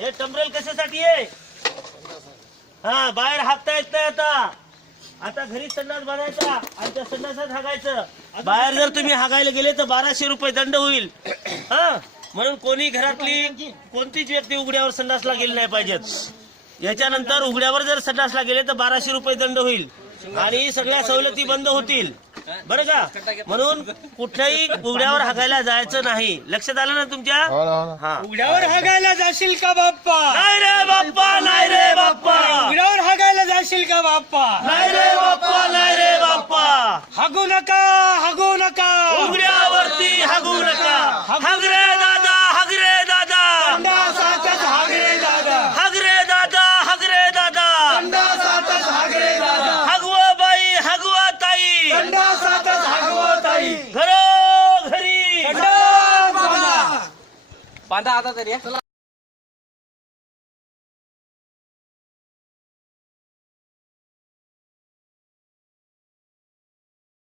हे टंबरेल कशासाठी आहे? हा, बाहेर हाकता येत नाही आता घरी संडास बांधायचा आणि त्या संडासात हागायचं. बाहेर जर तुम्ही हागायला गेले तर 1200 रुपये दंड होईल. हा, म्हणून कोणी घरातली कोणतीच व्यक्ती उघड्यावर संडासला गेली नाही पाहिजेत. याच्यानंतर उघड्यावर जर संडासला गेले तर 1200 रुपये दंड होईल आणि सगळ्या सवलती बंद होतील, बरं का? म्हणून कुठल्याही उघड्यावर हागायला जायचं नाही. लक्षात आलं ना तुमच्या? हा. उघड्यावर हागायला जाशील का बाप्पा? नाही रे बाप्पा, नाही रे बाप्पा. उघड्यावर हागायला जाशील का बाप्पा? नाही रे बाप्पा, नाही रे बाप्पा. हागू नका, हागू नका. उघड्यावरती हागू नका. हाग रे दादा, हाग रे दादा. संडासातच हाग रे दादा. हाग रे दादा, हाग रे दादा. संडासातच हाग रे दादा. हागवा बाई, हागवा ताई. संडासातच हागवा ताई. घरोघरी संडास बांधा. बांधा आता तरी